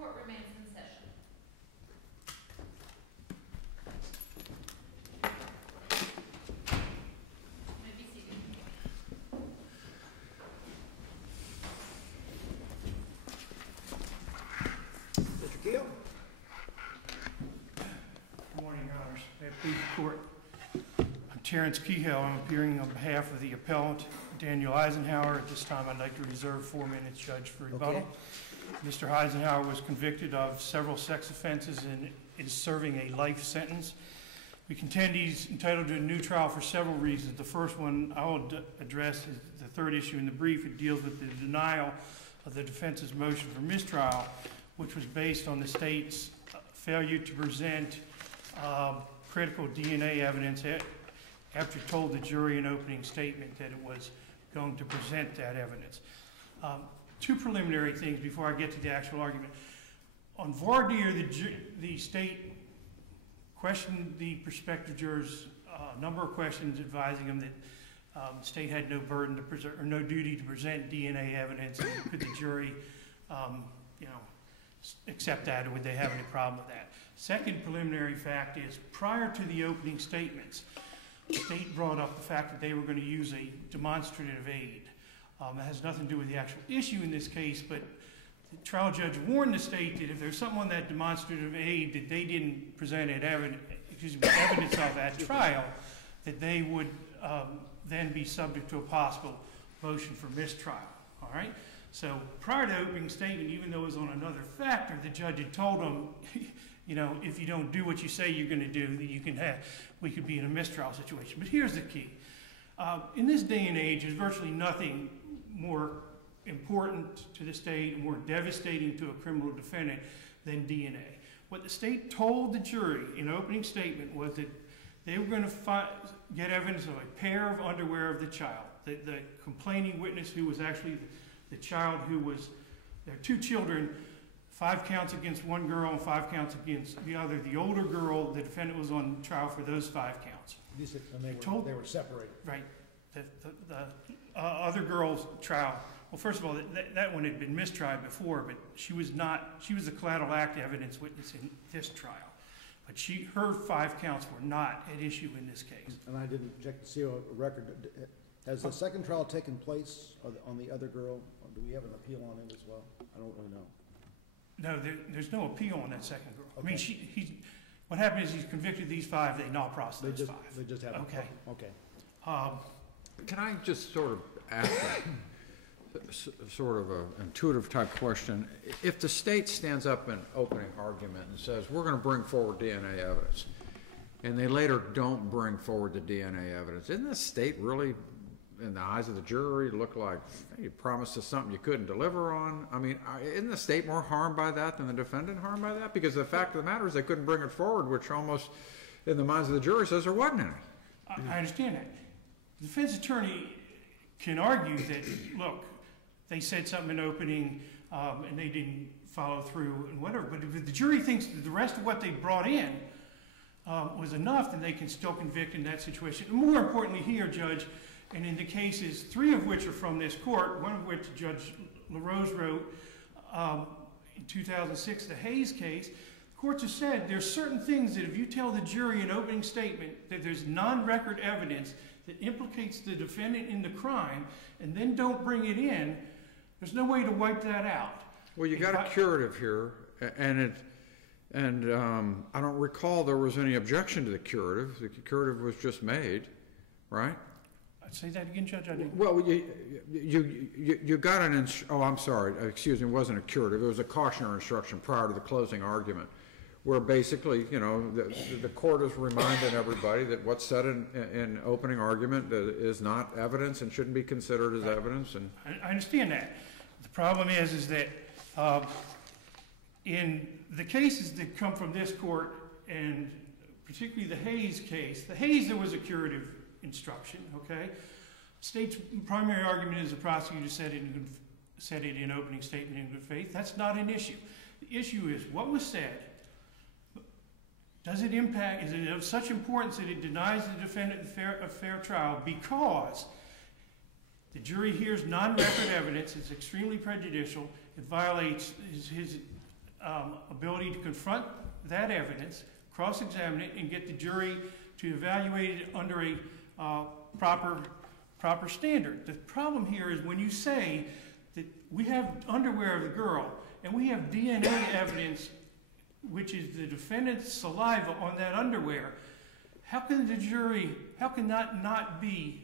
Court remains in session. You may be seated. Mr. Keel. Good morning, Your Honors. May it please the Court. I'm Terrence Kehoe. I'm appearing on behalf of the appellant, Daniel Eisenhower. At this time, I'd like to reserve 4 minutes, Judge, for rebuttal. Okay. Mr. Eisenhower was convicted of several sex offenses and is serving a life sentence. We contend he's entitled to a new trial for several reasons. The first one I will address is the third issue in the brief. It deals with the denial of the defense's motion for mistrial, which was based on the state's failure to present critical DNA evidence after it told the jury in opening statement that it was going to present that evidence. Two preliminary things before I get to the actual argument. On voir dire, the state questioned the prospective jurors a number of questions, advising them that the state had no burden to present or no duty to present DNA evidence, and could the jury, accept that, or would they have any problem with that? Second preliminary fact is, prior to the opening statements, the state brought up the fact that they were going to use a demonstrative aid. It has nothing to do with the actual issue in this case, but the trial judge warned the state that if there's something on that demonstrative aid that they didn't present evidence of at trial, that they would then be subject to a possible motion for mistrial. All right? So prior to the opening statement, even though it was on another factor, the judge had told them, if you don't do what you say you're going to do, that we could be in a mistrial situation. But here's the key. In this day and age, there's virtually nothing more important to the state and more devastating to a criminal defendant than DNA. What the state told the jury in opening statement was that they were going to get evidence of a pair of underwear of the child. The complaining witness, who was actually the child who was, there are two children, 5 counts against one girl and 5 counts against the other. The older girl, the defendant was on trial for those 5 counts. And they were separated. Right. The other girl's trial, well, first of all, that one had been mistried before, but she was a collateral act evidence witness in this trial. But her 5 counts were not at issue in this case. And I didn't check to see a record. Has the second trial taken place on the other girl? Or do we have an appeal on it as well? I don't really know. No, there's no appeal on that second girl. Okay. I mean, what happened is he's convicted these 5, they not processed those 5. They just haven't. Okay. Okay. Can I just sort of ask sort of an intuitive type question? If the state stands up in opening argument and says, we're going to bring forward DNA evidence, and they later don't bring forward the DNA evidence, isn't the state really, in the eyes of the jury, look like, hey, you promised us something you couldn't deliver on? I mean, isn't the state more harmed by that than the defendant harmed by that? Because the fact of the matter is they couldn't bring it forward, which almost, in the minds of the jury, says there wasn't any. I understand that. The defense attorney can argue that, look, they said something in opening and they didn't follow through and whatever. But if the jury thinks that the rest of what they brought in was enough, then they can still convict in that situation. And more importantly here, Judge, and in the cases, 3 of which are from this court, one of which Judge LaRose wrote in 2006, the Hayes case, courts have said there's certain things that if you tell the jury in opening statement that there's non-record evidence that implicates the defendant in the crime and then don't bring it in, there's no way to wipe that out. Well, you got a curative here, and I don't recall there was any objection to the curative. The curative was just made, right? I'd say that again, Judge. I didn't. Well, you got an I'm sorry. Excuse me. It wasn't a curative. It was a cautionary instruction prior to the closing argument, where basically, the court is reminding everybody that what's said in opening argument is not evidence and shouldn't be considered as evidence. And I understand that. The problem is that in the cases that come from this court, and particularly the Hayes case, there was a curative instruction, okay? State's primary argument is the prosecutor said it in opening statement in good faith. That's not an issue. The issue is what was said. Does it impact, is it of such importance that it denies the defendant a fair trial because the jury hears non-record evidence, it's extremely prejudicial, it violates his ability to confront that evidence, cross-examine it, and get the jury to evaluate it under a proper standard. The problem here is when you say that we have underwear of the girl and we have DNA evidence, which is the defendant's saliva on that underwear, how can that not be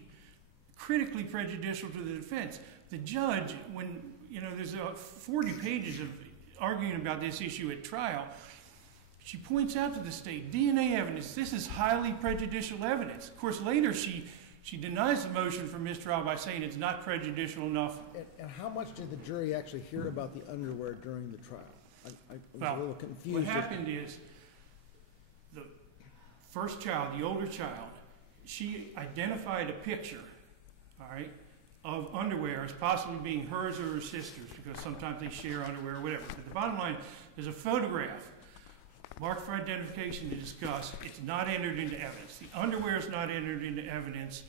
critically prejudicial to the defense? The judge, when, there's 40 pages of arguing about this issue at trial, she points out to the state, DNA evidence, this is highly prejudicial evidence. Of course, later she denies the motion for mistrial by saying it's not prejudicial enough. And how much did the jury actually hear about the underwear during the trial? I was a little confused. What happened is the first child, the older child, she identified a picture, all right, of underwear as possibly being hers or her sister's, because sometimes they share underwear or whatever. But the bottom line, there's a photograph marked for identification to discuss. It's not entered into evidence. The underwear is not entered into evidence.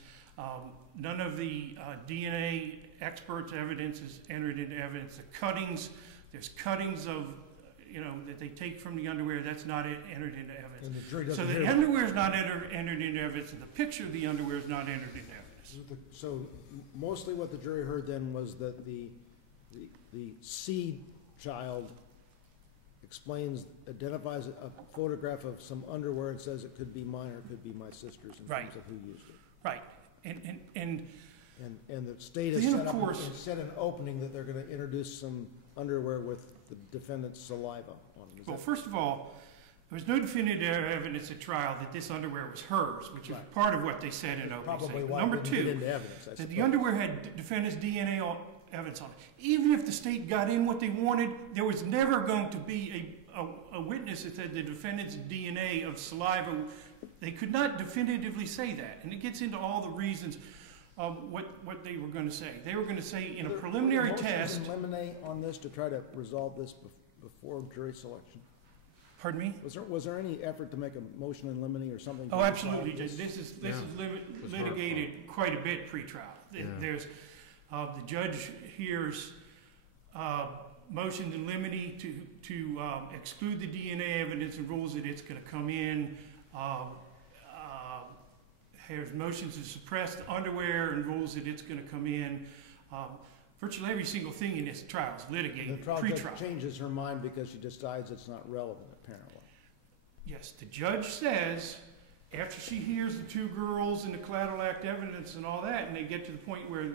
None of the DNA experts' evidence is entered into evidence. The cuttings, there's cuttings of, that they take from the underwear, that's not entered into evidence. And the jury doesn't So the hear underwear is not entered into evidence, and the picture of the underwear is not entered into evidence. So mostly what the jury heard then was that the C child identifies a photograph of some underwear and says it could be mine or it could be my sister's in terms of who used it. Right. And the state has set an opening that they're going to introduce some underwear with the defendant's saliva on it. Well, first of all, there was no definitive evidence at trial that this underwear was hers, which is part of what they said in opening Probably statement. why Number it didn't get two, into evidence, that the underwear had defendant's DNA evidence on it. Even if the state got in what they wanted, there was never going to be a witness that said the defendant's DNA of saliva. They could not definitively say that. And it gets into all the reasons of what they were going to say. They were going to say in a preliminary test. Was there motions in limine on this to try to resolve this before jury selection? Pardon me? Was there any effort to make a motion in limine or something? Oh, absolutely. This is litigated quite a bit pre-trial. There's the judge hears motions in limine to exclude the DNA evidence and rules that it's going to come in. There's motions to suppress the underwear and rules that it's going to come in. Virtually every single thing in this trial is litigated pre-trial. The trial judge changes her mind because she decides it's not relevant, apparently. Yes, the judge says, after she hears the two girls and the collateral act evidence and all that, and they get to the point where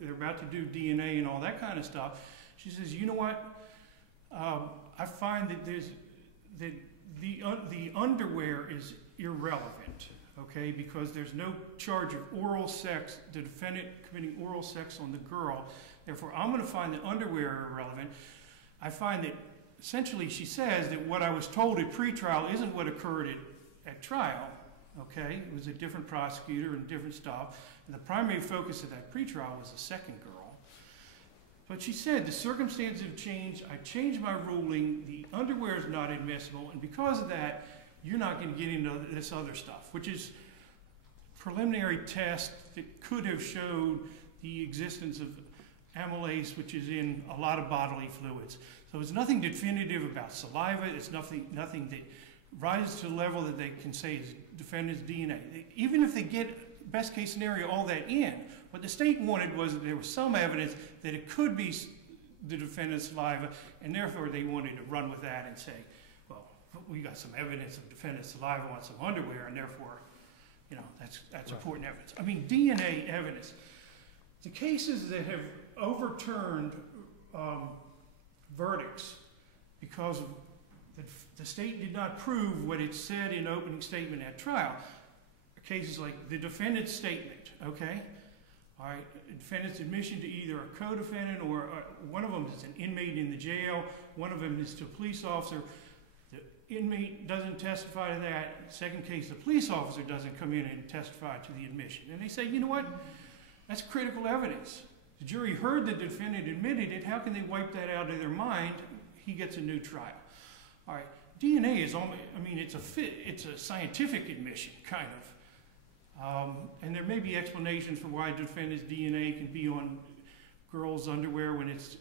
they're about to do DNA and all that kind of stuff, she says, you know what? I find that the underwear is irrelevant, okay, because there's no charge of oral sex, the defendant committing oral sex on the girl. Therefore, I'm going to find the underwear irrelevant. I find that, essentially, she says that what I was told at pretrial isn't what occurred at trial, okay? It was a different prosecutor and different stuff. And the primary focus of that pretrial was the second girl. But she said, the circumstances have changed. I changed my ruling. The underwear is not admissible. And because of that, you're not going to get into this other stuff, which is preliminary test that could have showed the existence of amylase, which is in a lot of bodily fluids. So it's nothing definitive about saliva. It's nothing that rises to the level that they can say is defendant's DNA. Even if they get, best case scenario, all that in, what the state wanted was that there was some evidence that it could be the defendant's saliva, and therefore they wanted to run with that and say, well, we got some evidence of defendant's saliva on some underwear, and therefore, that's right. Important evidence. I mean, DNA evidence. The cases that have overturned verdicts because the state did not prove what it said in opening statement at trial are cases like the defendant's statement, okay? All right, defendant's admission to either a co-defendant or one of them is an inmate in the jail, one of them is to a police officer. The inmate doesn't testify to that. Second case, the police officer doesn't come in and testify to the admission. And they say, you know what? That's critical evidence. The jury heard the defendant admitted it. How can they wipe that out of their mind? He gets a new trial. All right, DNA is almost, it's a scientific admission, kind of. And there may be explanations for why defendant's DNA can be on girls' underwear when it's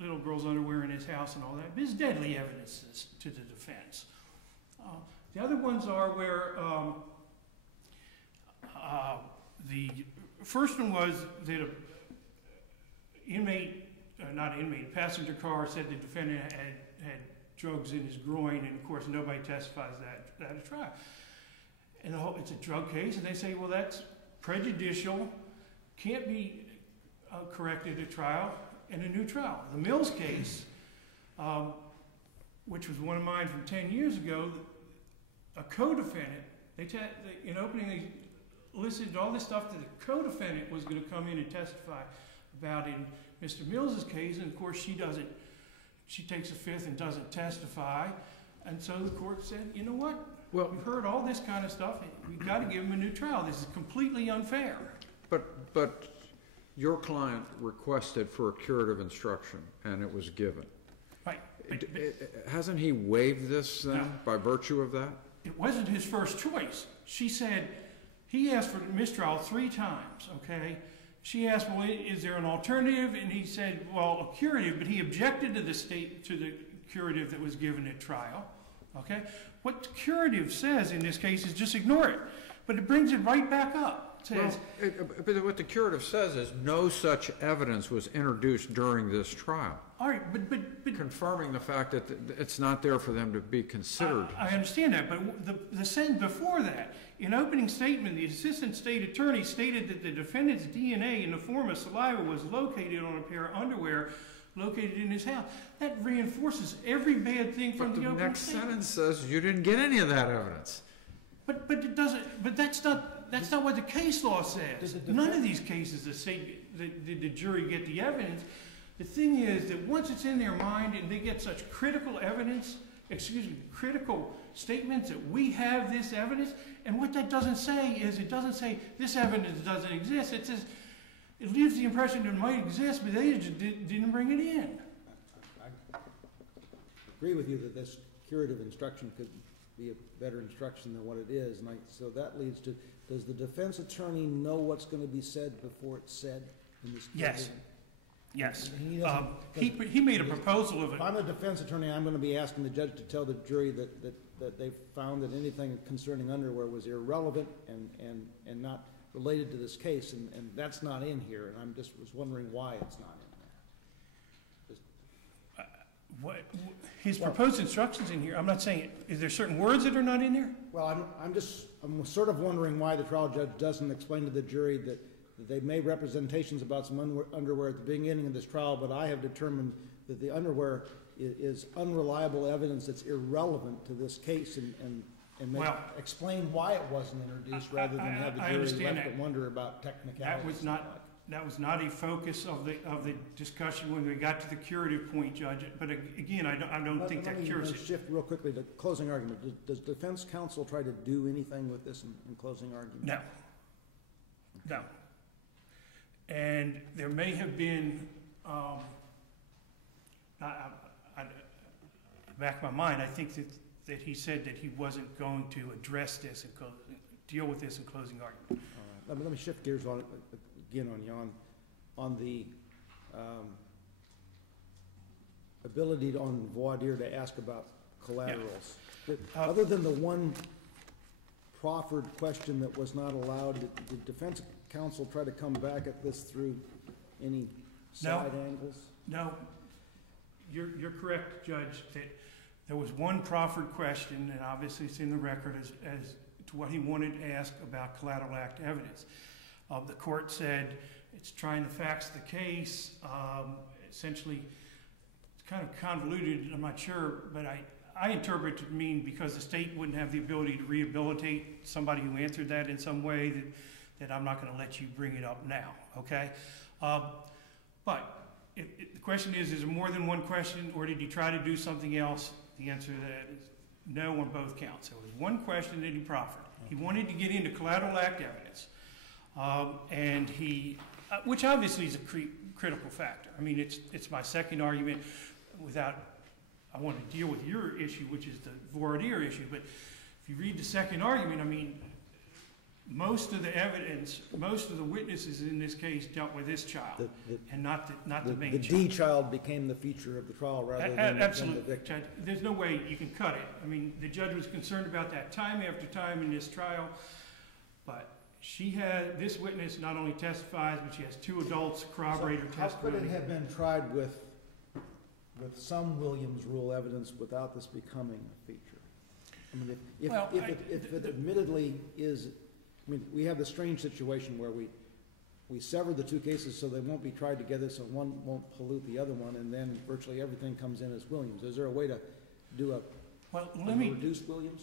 little girls' underwear in his house and all that. But it's deadly evidences to the defense. The other ones are where the first one was that passenger car said the defendant had drugs in his groin, and of course nobody testifies that at a trial. And it's a drug case, and they say, well, that's prejudicial, can't be corrected at trial in a new trial. The Mills case, which was one of mine from 10 years ago, a co-defendant, in opening, they listed all this stuff that the co-defendant was going to come in and testify about in Mr. Mills's case, and of course she takes a fifth and doesn't testify, and so the court said, you know what? Well, we've heard all this kind of stuff, we've got to give him a new trial. This is completely unfair. But your client requested for a curative instruction, and it was given. Right. Hasn't he waived this then, by virtue of that? It wasn't his first choice. She said, he asked for mistrial 3 times, okay? She asked, well, is there an alternative? And he said, well, a curative, but he objected to the curative that was given at trial, okay? What the curative says in this case is just ignore it, but it brings it right back up. It says, but what the curative says is no such evidence was introduced during this trial. All right, but confirming the fact that it's not there for them to be considered. I understand that, but the sentence before that, in opening statement, the assistant state attorney stated that the defendant's DNA in the form of saliva was located on a pair of underwear located in his house. That reinforces every bad thing from the opening statement. The next sentence says you didn't get any of that evidence. But it doesn't. But that's not what the case law says. None of these cases did the jury get the evidence. The thing is that once it's in their mind and they get such critical evidence, critical statements that we have this evidence, and what that doesn't say is it doesn't say this evidence doesn't exist. It says it leaves the impression that it might exist, but they just didn't bring it in. I agree with you that this curative instruction could be a better instruction than what it is, and so that leads to, does the defense attorney know what's going to be said before it's said in this case? Yes. Yes. He made a proposal of it. If I'm a defense attorney, I'm going to be asking the judge to tell the jury that they found that anything concerning underwear was irrelevant and not related to this case, and that's not in here, and I'm just was wondering why it's not in there. His proposed instructions in here, I'm not saying, is there certain words that are not in there? Well, I'm sort of wondering why the trial judge doesn't explain to the jury that they made representations about some underwear at the beginning of this trial, but I have determined that the underwear is unreliable evidence that's irrelevant to this case, and explain why it wasn't introduced rather than have the jury left to wonder about technicalities. That was not a focus of the discussion when we got to the curative point, Judge. But again, I don't think that cures it. Let me shift real quickly to closing argument. Does defense counsel try to do anything with this in closing argument? No. No. And there may have been, back in my mind, I think that he said that he wasn't going to address this and deal with this in closing argument. All right. Let me shift gears on it again on the ability on voir dire to ask about collaterals. Yeah. Other than the one proffered question that was not allowed, did defense counsel try to come back at this through any side angles? No. You're correct, Judge, that there was one proffered question, and obviously it's in the record as to what he wanted to ask about collateral act evidence. The court said it's trying to fax the case. Essentially, it's kind of convoluted, I'm not sure, but I interpret it to mean because the state wouldn't have the ability to rehabilitate somebody who answered that in some way, that I'm not going to let you bring it up now, okay? But the question is there more than one question, or did he try to do something else? The answer to that is no on both counts. There was one question that he proffered. He wanted to get into collateral act evidence, and which obviously is a critical factor. I mean, it's my second argument I want to deal with your issue, which is the voir dire issue, but if you read the second argument, I mean, most of the evidence, most of the witnesses in this case dealt with this child and not the main child. The D child became the feature of the trial rather than the victim. Judge, there's no way you can cut it. I mean, the judge was concerned about that time after time in this trial, but this witness not only testifies, but she has 2 adults corroborate her testimony. How could it have been tried with some Williams rule evidence without this becoming a feature? I mean, if it admittedly is, I mean, we have the strange situation where we sever the 2 cases so they won't be tried together, so one won't pollute the other one, and then virtually everything comes in as Williams. Is there a way to do a reduced Williams?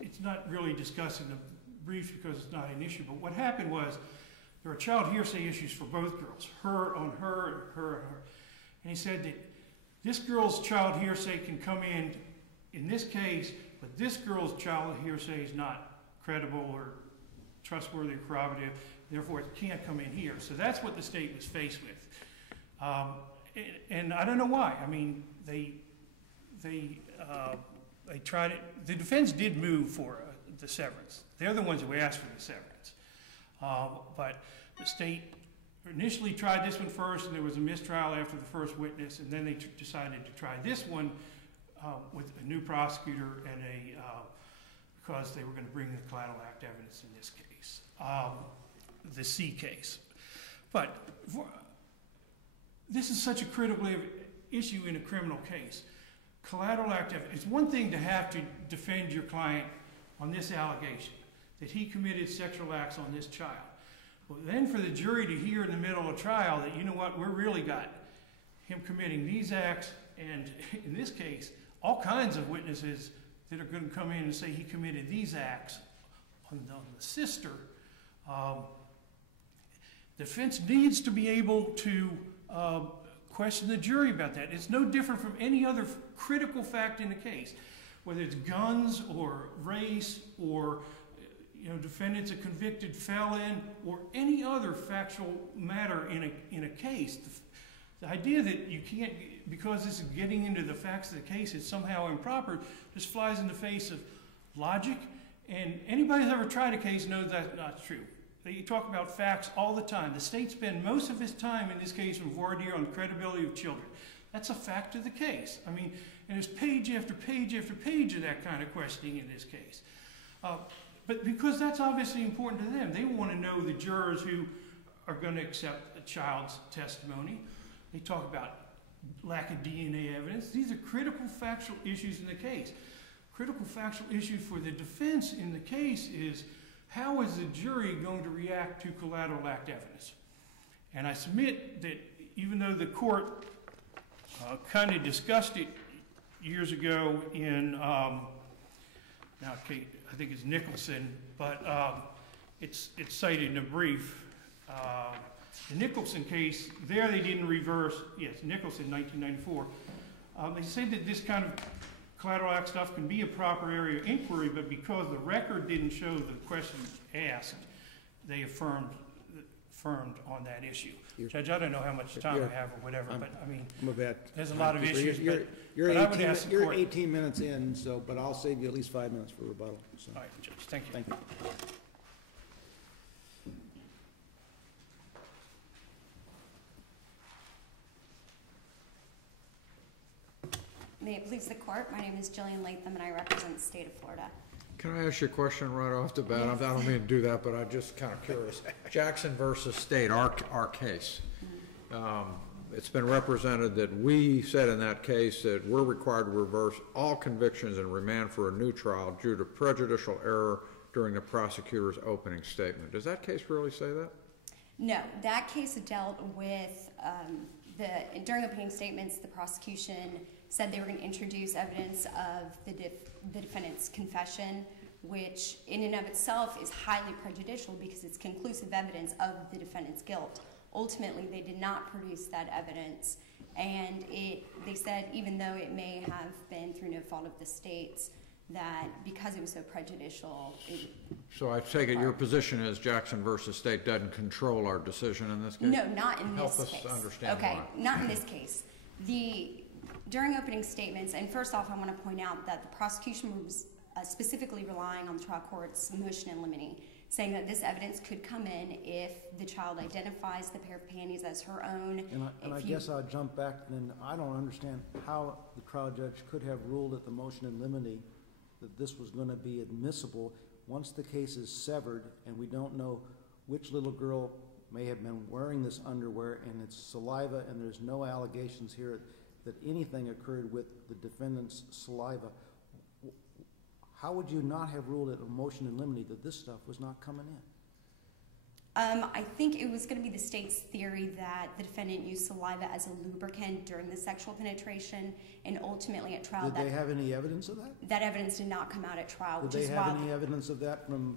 It's not really discussed in the brief because it's not an issue, but what happened was there were child hearsay issues for both girls, her on her and her on her. And he said that this girl's child hearsay can come in this case, but this girl's child hearsay is not credible or trustworthy or corroborative, therefore it can't come in here. So that's what the state was faced with. And I don't know why. I mean, they tried it. The defense did move for the severance. They're the ones who asked for the severance. But the state initially tried this one first, and there was a mistrial after the first witness, and then they decided to try this one with a new prosecutor and because they were going to bring the collateral act evidence in this case, the C case. But this is such a critical issue in a criminal case. Collateral act evidence. It's one thing to have to defend your client on this allegation, that he committed sexual acts on this child. But then for the jury to hear in the middle of trial that, you know what, we're really got him committing these acts, and in this case, all kinds of witnesses that are going to come in and say he committed these acts on the sister. The defense needs to be able to question the jury about that. It's no different from any other critical fact in the case, whether it's guns or race or defendant's a convicted felon or any other factual matter in a case. The idea that you can't, because this is getting into the facts of the case, it's somehow improper, just flies in the face of logic. And anybody who's ever tried a case knows that's not true. They talk about facts all the time. The state spends most of its time in this case on voir dire on the credibility of children. That's a fact of the case. I mean, and there's page after page after page of that kind of questioning in this case. But because that's obviously important to them, they want to know the jurors who are going to accept a child's testimony. They talk about lack of DNA evidence. These are critical factual issues in the case. Critical factual issue for the defense in the case is, how is the jury going to react to collateral act evidence? And I submit that even though the court kind of discussed it years ago in, now I think it's Nicholson, but it's cited in a brief. The Nicholson case, there they didn't reverse, yes, Nicholson, 1994. They say that this kind of collateral act stuff can be a proper area of inquiry, but because the record didn't show the question asked, they affirmed on that issue. Judge, I don't know how much time I have or whatever, but I mean, there's a lot of issues. You're 18 minutes in, but I'll save you at least 5 minutes for rebuttal. So. All right, Judge, thank you. Thank you. May it please the court, my name is Jillian Latham and I represent the state of Florida. Can I ask you a question right off the bat? Yes. I don't mean to do that, but I'm just kind of curious. Jackson versus State, our case. It's been represented that we said in that case that we're required to reverse all convictions and remand for a new trial due to prejudicial error during the prosecutor's opening statement. Does that case really say that? No, that case dealt with during opening statements, the prosecution said they were going to introduce evidence of the defendant's confession, which in and of itself is highly prejudicial because it's conclusive evidence of the defendant's guilt. Ultimately, they did not produce that evidence, and they said even though it may have been through no fault of the state's, that because it was so prejudicial. So I take it your position is Jackson versus State doesn't control our decision in this case? No, not in this case. Help us understand why. Okay, not in this case. During opening statements, and first off I want to point out that the prosecution was specifically relying on the trial court's motion in limine, saying that this evidence could come in if the child identifies the pair of panties as her own. And I guess I'll jump back, and I don't understand how the trial judge could have ruled at the motion in limine that this was going to be admissible once the case is severed and we don't know which little girl may have been wearing this underwear and it's saliva, and there's no allegations here that anything occurred with the defendant's saliva. How would you not have ruled at a motion in limine that this stuff was not coming in? I think it was going to be the state's theory that the defendant used saliva as a lubricant during the sexual penetration, and ultimately at trial. Did they have any evidence of that? That evidence did not come out at trial. Did they have any evidence of that from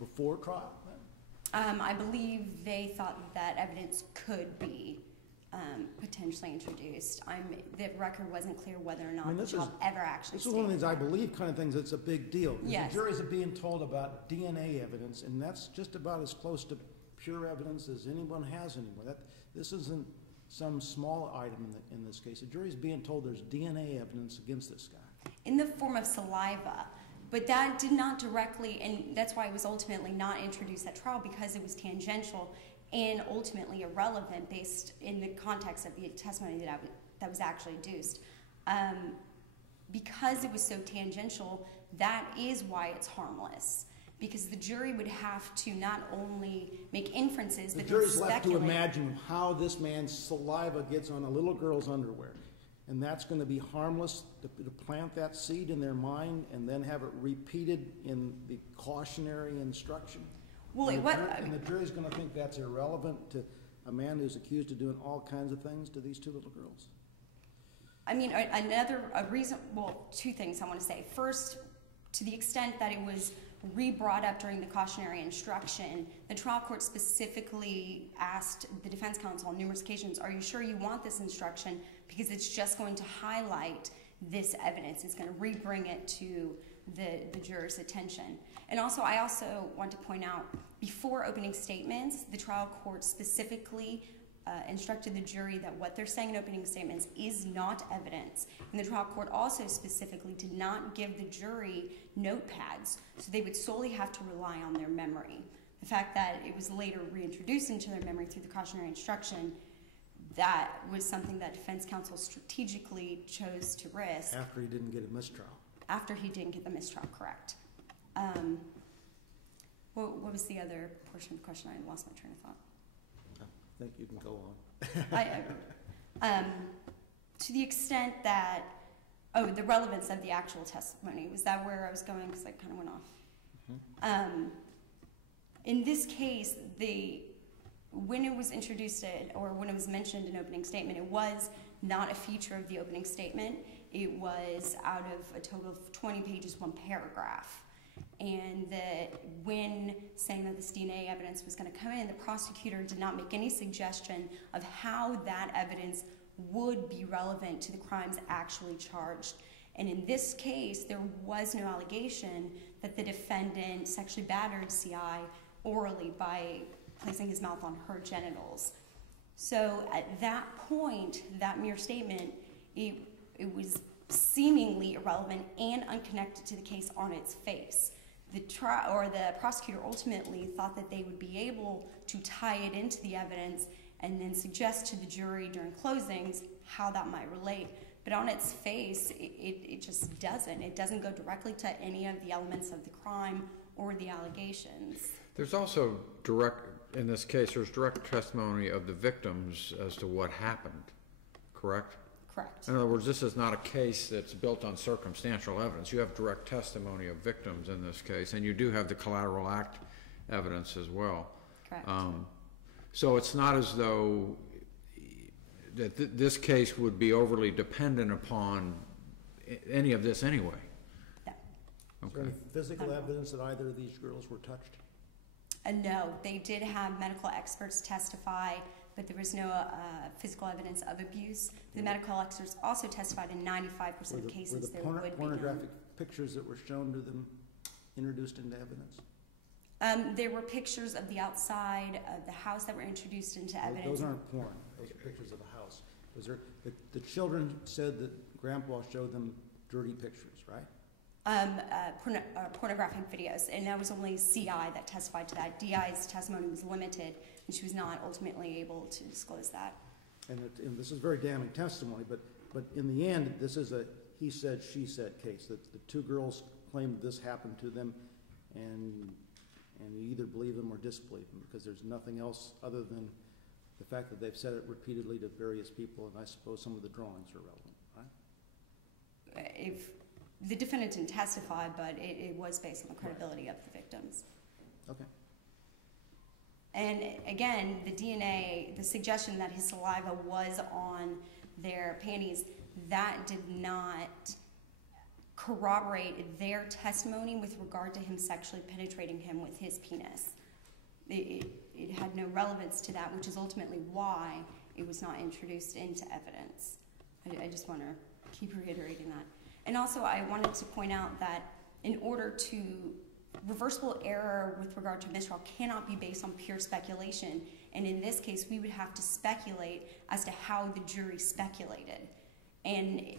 before trial? I believe they thought that evidence could be potentially introduced. The record wasn't clear whether or not the child ever actually stated. This is one of these I believe kind of things that's a big deal. Yes. The juries are being told about DNA evidence, and that's just about as close to pure evidence as anyone has anymore. This isn't some small item in this case. The jury's being told there's DNA evidence against this guy. In the form of saliva. But that did not directly, and that's why it was ultimately not introduced at trial, because it was tangential and ultimately irrelevant based in the context of the testimony that was actually adduced. Because it was so tangential, that is why it's harmless. Because the jury would have to not only make inferences, but the jury's left to imagine how this man's saliva gets on a little girl's underwear. And that's going to be harmless to plant that seed in their mind and then have it repeated in the cautionary instruction. Well, and the jury's going to think that's irrelevant to a man who's accused of doing all kinds of things to these two little girls. I mean, two things I want to say. First, to the extent that it was re-brought up during the cautionary instruction, the trial court specifically asked the defense counsel on numerous occasions, are you sure you want this instruction? Because it's just going to highlight this evidence. It's going to re-bring it to the juror's attention. And also, I also want to point out, before opening statements, the trial court specifically instructed the jury that what they're saying in opening statements is not evidence. And the trial court also specifically did not give the jury notepads, so they would solely have to rely on their memory. The fact that it was later reintroduced into their memory through the cautionary instruction, that was something that defense counsel strategically chose to risk. After he didn't get a mistrial. After he didn't get the mistrial, correct. What was the other portion of the question? I lost my train of thought. I think you can go on. To the extent that, the relevance of the actual testimony, was that where I was going? Because I kind of went off. In this case, when it was introduced, or when it was mentioned in opening statement, it was not a feature of the opening statement. It was out of a total of 20 pages, one paragraph. And when saying that this DNA evidence was going to come in, the prosecutor did not make any suggestion of how that evidence would be relevant to the crimes actually charged. And in this case, there was no allegation that the defendant sexually battered CI orally by placing his mouth on her genitals. So at that point, that mere statement, it was seemingly irrelevant and unconnected to the case on its face. The prosecutor ultimately thought that they would be able to tie it into the evidence and then suggest to the jury during closings how that might relate. But on its face, it just doesn't. It doesn't go directly to any of the elements of the crime or the allegations. There's also in this case, there's direct testimony of the victims as to what happened, correct? Correct. In other words, this is not a case that's built on circumstantial evidence. You have direct testimony of victims in this case, and you do have the collateral act evidence as well. Correct. So it's not as though that this case would be overly dependent upon any of this anyway. Yeah. Okay. Is there any physical evidence that either of these girls were touched? No, they did have medical experts testify, but there was no physical evidence of abuse. The medical experts also testified in 95% of cases there would be pornographic pictures that were shown to them introduced into evidence? There were pictures of the outside of the house that were introduced into evidence. Those aren't porn. Those are pictures of the house. The children said that Grandpa showed them dirty pictures, right? Pornographic videos, and that was only CI that testified to that. DI's testimony was limited, and she was not ultimately able to disclose that. And this is very damning testimony, but in the end, this is a he said, she said case. That the two girls claimed this happened to them, and you either believe them or disbelieve them, because there's nothing else other than the fact that they've said it repeatedly to various people, and I suppose some of the drawings are relevant, right? If the defendant didn't testify, but it was based on the credibility of the victims. Okay. And again, the DNA, the suggestion that his saliva was on their panties, that did not corroborate their testimony with regard to him sexually penetrating him with his penis. It had no relevance to that, which is ultimately why it was not introduced into evidence. I just want to keep reiterating that. And also, I wanted to point out that in order to reversible error with regard to mistrial cannot be based on pure speculation. And in this case, we would have to speculate as to how the jury speculated. And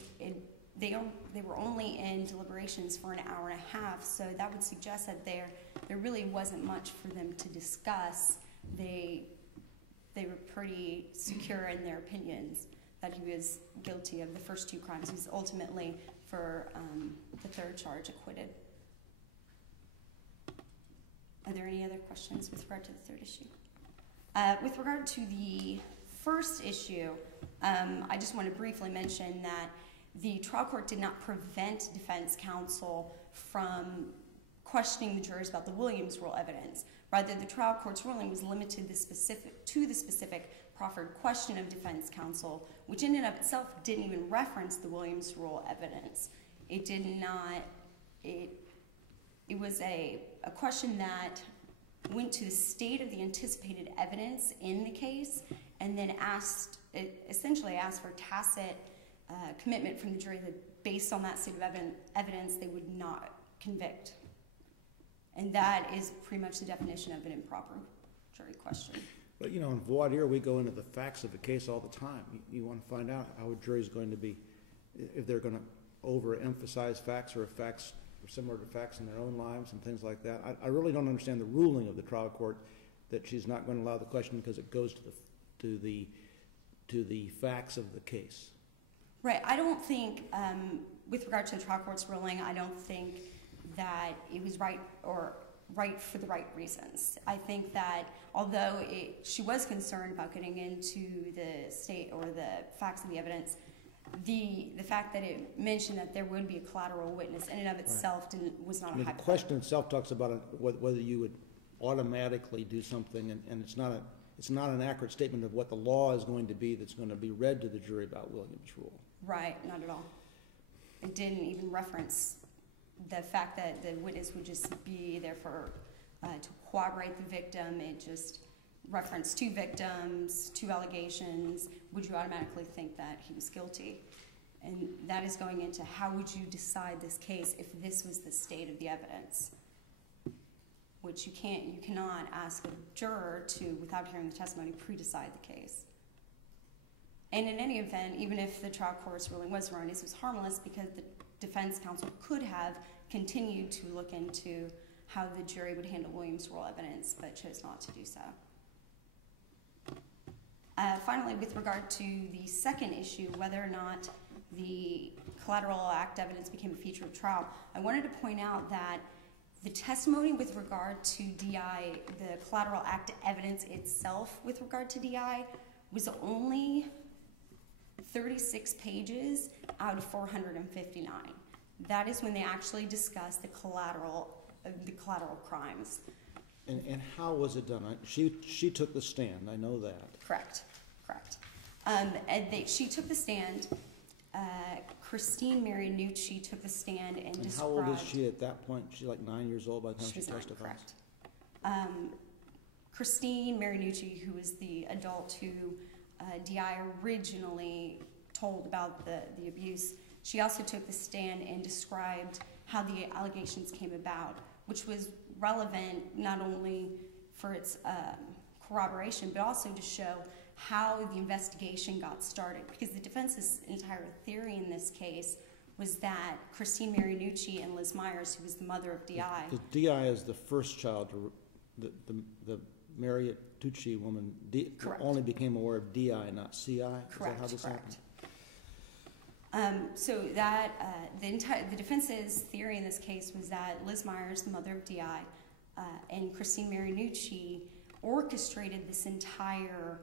they were only in deliberations for an hour and a half, so that would suggest that there really wasn't much for them to discuss. They were pretty secure in their opinions that he was guilty of the first two crimes. He was ultimately, for the third charge, acquitted. Are there any other questions with regard to the third issue? With regard to the first issue, I just want to briefly mention that the trial court did not prevent defense counsel from questioning the jurors about the Williams rule evidence. Rather, the trial court's ruling was limited to the specific proffered question of defense counsel, which in and of itself didn't even reference the Williams rule evidence. It did not, it was a question that went to the state of the anticipated evidence in the case, and then essentially asked for tacit commitment from the jury that based on that state of evidence, they would not convict. And that is pretty much the definition of an improper jury question. But you know, in voir dire, we go into the facts of the case all the time. You want to find out how a jury is going to be, if they're going to overemphasize facts, or if facts are similar to facts in their own lives and things like that. I really don't understand the ruling of the trial court that she's not going to allow the question because it goes to the facts of the case. Right. I don't think, with regard to the trial court's ruling, I don't think that it was right for the right reasons. I think that although she was concerned about getting into the state or the facts of the evidence, the fact that it mentioned that there would be a collateral witness in and of itself was not a hypothetical. The question itself talks about whether you would automatically do something, and it's not an accurate statement of what the law is going to be that's going to be read to the jury about Williams' rule. Right, not at all. It didn't even reference the fact that the witness would just be there to corroborate the victim. It just referenced two victims, two allegations. Would you automatically think that he was guilty? And that is going into how would you decide this case if this was the state of the evidence? Which you cannot ask a juror to, without hearing the testimony, pre-decide the case. And in any event, even if the trial court's ruling was erroneous, it was harmless because the defense counsel could have continued to look into how the jury would handle Williams' rule evidence, but chose not to do so. Finally, with regard to the second issue, whether or not the collateral act evidence became a feature of trial, I wanted to point out that the testimony with regard to DI, the collateral act evidence itself with regard to DI, was only 36 pages out of 459. That is when they actually discussed the collateral crimes. And how was it done? She took the stand. I know that. Correct. She took the stand. Christine Marinucci took the stand and described. And how old is she at that point? She's like 9 years old by the time she testifies? Correct. Christine Marinucci, who was the adult who DI originally told about the abuse, she also took the stand and described how the allegations came about, which was relevant not only for its corroboration, but also to show how the investigation got started. Because the defense's entire theory in this case was that Christine Marinucci and Liz Myers, who was the mother of D.I. Because D.I. is the first child, the Marinucci woman Correct. only became aware of D.I., not C.I.? Correct, Is that how this correct. happened? So that the defense's theory in this case was that Liz Myers, the mother of D.I., and Christine Marinucci orchestrated this entire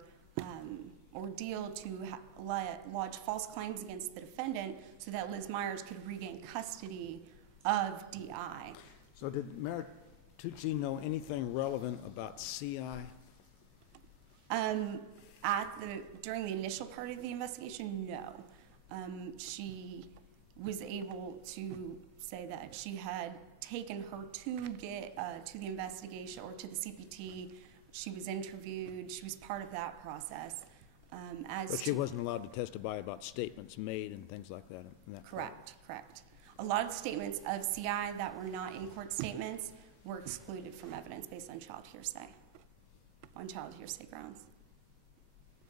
ordeal to lodge false claims against the defendant so that Liz Myers could regain custody of D.I. So did Marinucci know anything relevant about C.I.? During the initial part of the investigation, no. She was able to say that she had taken her to get to the investigation or to the CPT. She was interviewed. She was part of that process. But she wasn't allowed to testify about statements made and things like that? Correct. A lot of the statements of CI that were not in-court statements were excluded from evidence based on child hearsay grounds.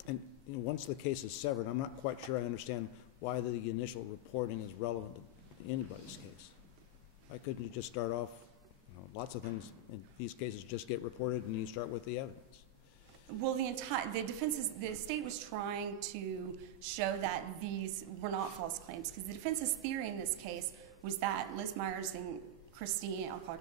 And once the case is severed, I'm not quite sure I understand why the initial reporting is relevant to anybody's case. Why couldn't you just start off, lots of things in these cases just get reported and you start with the evidence? Well, the state was trying to show that these were not false claims because the defense's theory in this case was that Liz Myers and Christine, I'll call her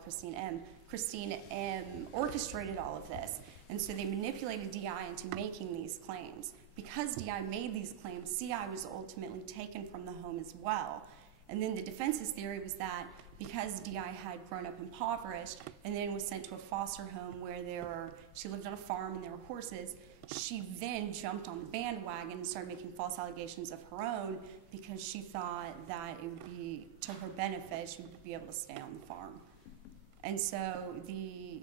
Christine M, orchestrated all of this. And so they manipulated D.I. into making these claims. Because D.I. made these claims, C.I. was ultimately taken from the home as well. And then the defense's theory was that because D.I. had grown up impoverished and then was sent to a foster home where she lived on a farm and there were horses, she then jumped on the bandwagon and started making false allegations of her own because she thought that it would be to her benefit, she would be able to stay on the farm. And so the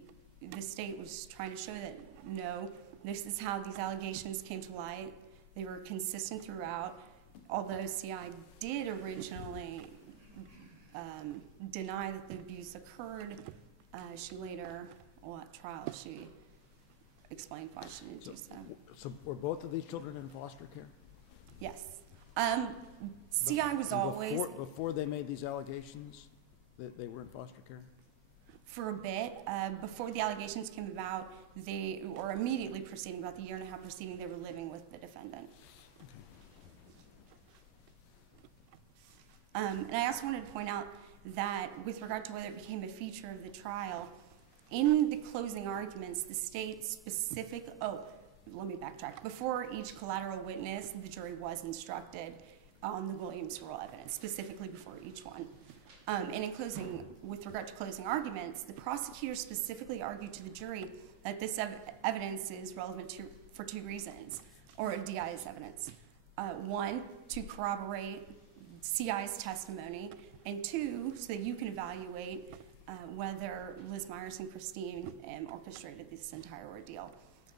state was trying to show that, no, this is how these allegations came to light. They were consistent throughout. Although C.I. did originally deny that the abuse occurred, she later, at trial, she explained why she didn't do so. So were both of these children in foster care? Yes. C.I. was always... Before they made these allegations, that they were in foster care? For a bit. Before the allegations came about, or immediately preceding, about the year and a half preceding, they were living with the defendant. And I also wanted to point out that with regard to whether it became a feature of the trial, in the closing arguments, the state let me backtrack. Before each collateral witness, the jury was instructed on the Williams rule evidence, specifically before each one. And in closing, with regard to closing arguments, the prosecutor specifically argued to the jury that this evidence is relevant for two reasons, or DI's evidence. One, to corroborate CI's testimony, and two, so that you can evaluate whether Liz Myers and Christine orchestrated this entire ordeal.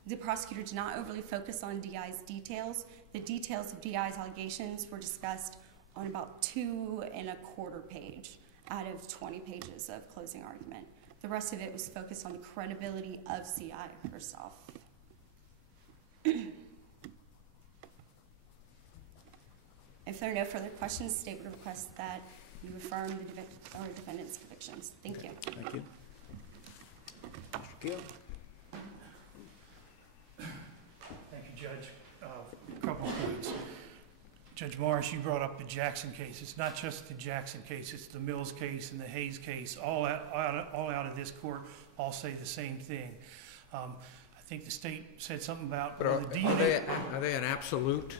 The prosecutor did not overly focus on DI's details. The details of DI's allegations were discussed on about 2.25 pages out of 20 pages of closing argument. The rest of it was focused on the credibility of CI herself. If there are no further questions, the state would request that you affirm the defendant's convictions. Thank you. Thank you. Mr. Keel? Thank you, Judge. A couple of points. Judge Morris, you brought up the Jackson case. It's not just the Jackson case. It's the Mills case and the Hayes case. All out of this court all say the same thing. I think the state said something about the DNA. Are they an absolute?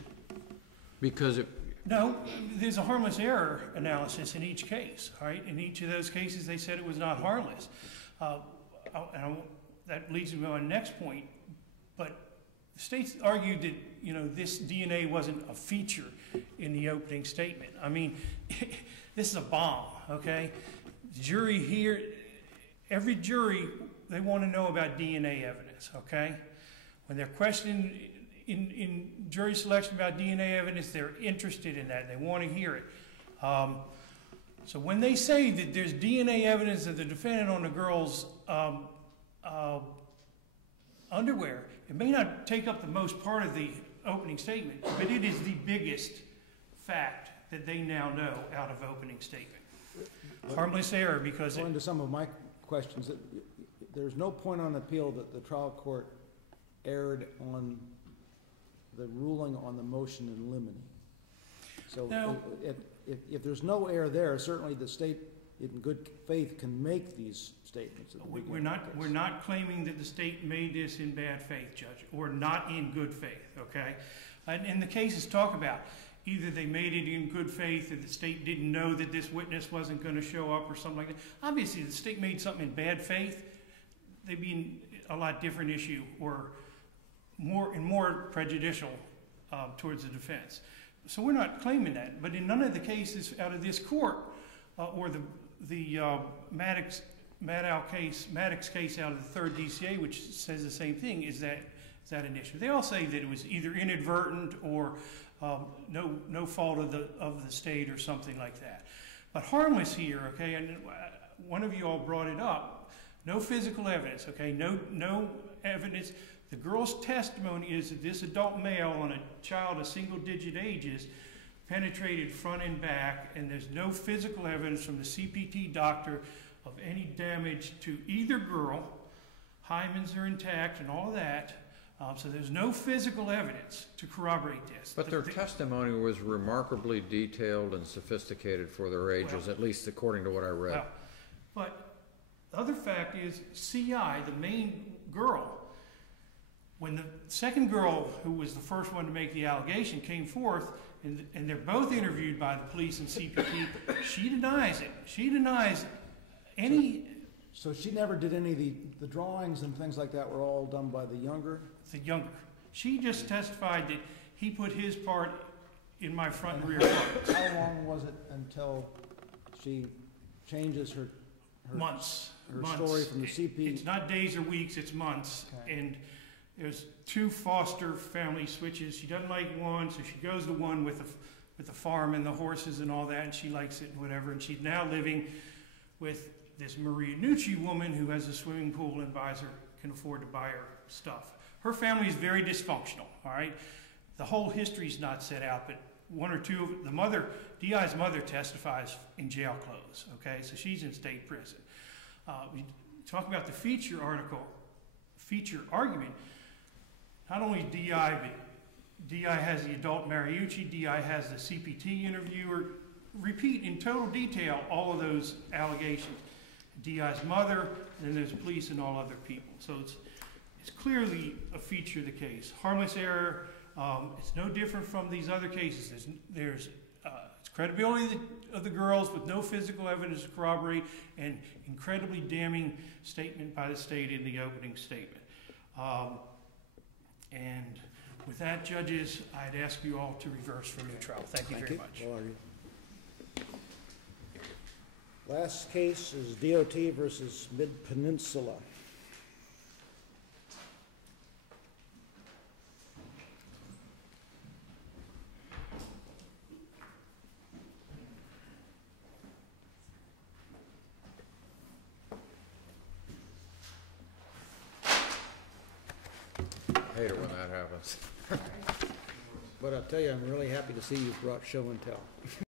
Because no, there's a harmless error analysis in each case. All right, in each of those cases, they said it was not harmless. That leads me to my next point. But the states argued that this DNA wasn't a feature in the opening statement. I mean, this is a bomb. Okay, the jury here, every jury, they want to know about DNA evidence. Okay, when they're questioning in jury selection about DNA evidence, they're interested in that. They want to hear it. So when they say that there's DNA evidence of the defendant on the girl's underwear, it may not take up the most part of the opening statement, but it is the biggest fact that they now know out of opening statement. Harmless error because Going to some of my questions, there's no point on appeal that the trial court erred on the ruling on the motion in limine. So No. if there's no error there, certainly the state in good faith can make these statements. At the beginning of the case. We're not claiming that the state made this in bad faith, Judge, or not in good faith, okay? And the cases talk about either they made it in good faith or the state didn't know that this witness wasn't going to show up or something like that. Obviously, if the state made something in bad faith, they'd be in a lot different issue or more prejudicial towards the defense. So we're not claiming that. But in none of the cases out of this court or the Maddox case out of the 3rd DCA, which says the same thing, is that an issue. They all say that it was either inadvertent or no fault of the state or something like that. But harmless here, okay, and one of you all brought it up, no physical evidence, okay, no evidence. The girl's testimony is that this adult male on a child of single-digit ages penetrated front and back, and there's no physical evidence from the CPT doctor of any damage to either girl. Hymens are intact and all that. So there's no physical evidence to corroborate this. But their testimony was remarkably detailed and sophisticated for their ages, at least according to what I read. Well, but the other fact is CI, the main girl, when the second girl, who was the first one to make the allegation, came forth, and they're both interviewed by the police and CPT, she denies it. She denies any... So she never did any of the drawings and things like that were all done by the younger? The younger. She just testified that he put his part in my front and rear pockets. How long was it until she changes her Months. story from the CP? It's not days or weeks, it's months. Okay. And there's 2 foster family switches. She doesn't like one, so she goes to one with the farm and the horses and all that, and she likes it and whatever. And she's now living with this Maria Nucci woman who has a swimming pool and can afford to buy her stuff. Her family is very dysfunctional, all right? The whole history's not set out, but one or two of the mother, DI's mother testifies in jail clothes, okay? So she's in state prison. We talk about the feature argument. Not only DI, but DI has the adult Mariucci, DI has the CPT interviewer, repeat in total detail all of those allegations. DI's mother, and then there's police and all other people. So it's clearly a feature of the case. Harmless error, it's no different from these other cases. There's credibility of the girls with no physical evidence to corroborate, and incredibly damning statement by the state in the opening statement. And with that, judges, I'd ask you all to reverse from your trial. Thank you very much. Well, last case is DOT versus Mid-Peninsula. I hate it when that happens. But I'll tell you, I'm really happy to see you brought show and tell.